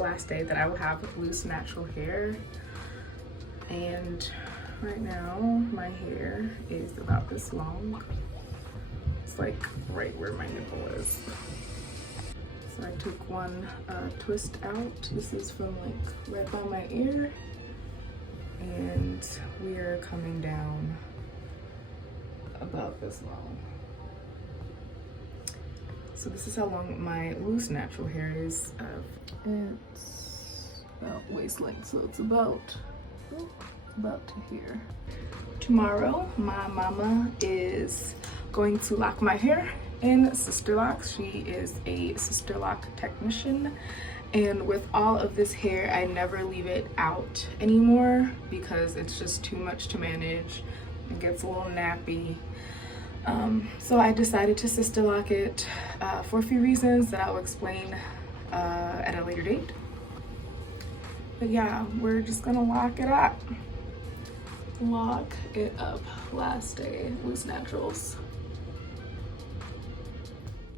the last day that I will have loose natural hair. And right now my hair is about this long. It's like right where my nipple is. So I took one twist out. This is from like right by my ear. And we are coming down about this long. So this is how long my loose natural hair is. It's about waist length, so it's about to here. Tomorrow, my mama is going to lock my hair in Sisterlocks. She is a Sisterlock technician. And with all of this hair, I never leave it out anymore because it's just too much to manage. It gets a little nappy. So I decided to Sisterlock it for a few reasons that I'll explain at a later date. But yeah, we're just gonna lock it up. Lock it up. Last day, loose naturals.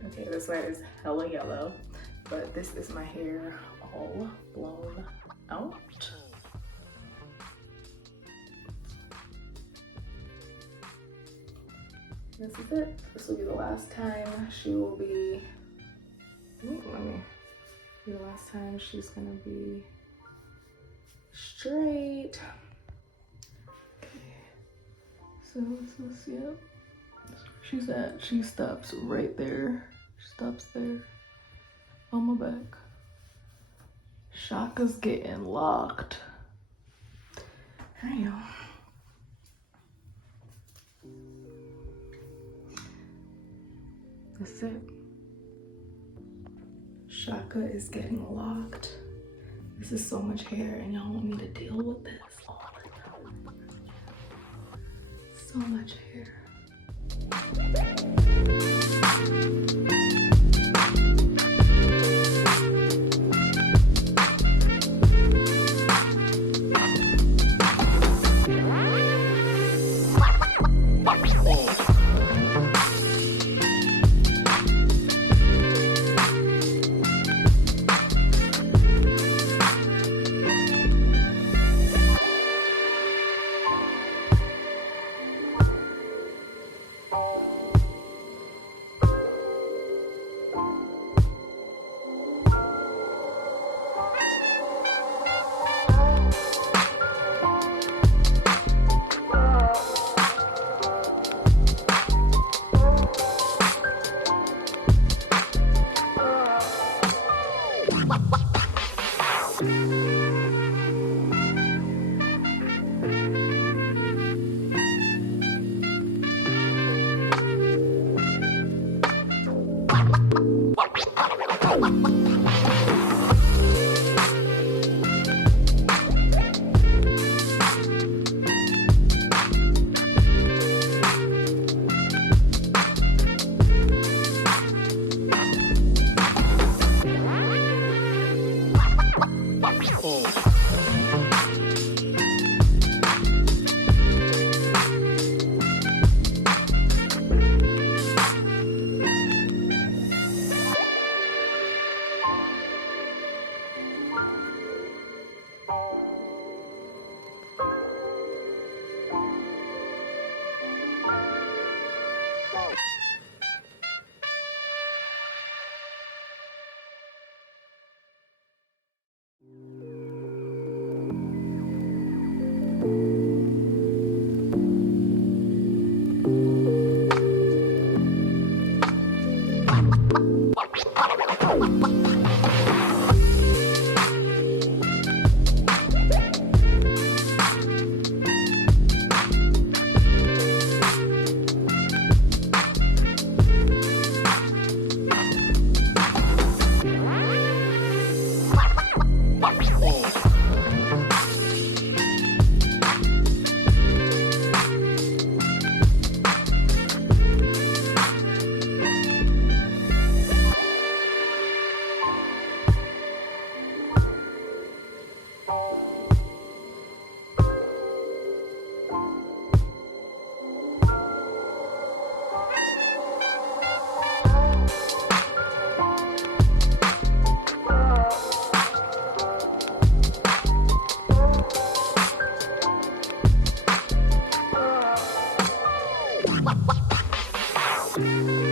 Okay, this side is hella yellow, but this is my hair all blown out. This is it. This will be the last time she will be, the last time she's gonna be straight. Okay, so this is, yep. She's at, she stops right there. She stops there on my back. Shaka's getting locked. I know. That's it. Shaka is getting locked. This is so much hair and y'all want me to deal with this all the time. So much hair. Bye.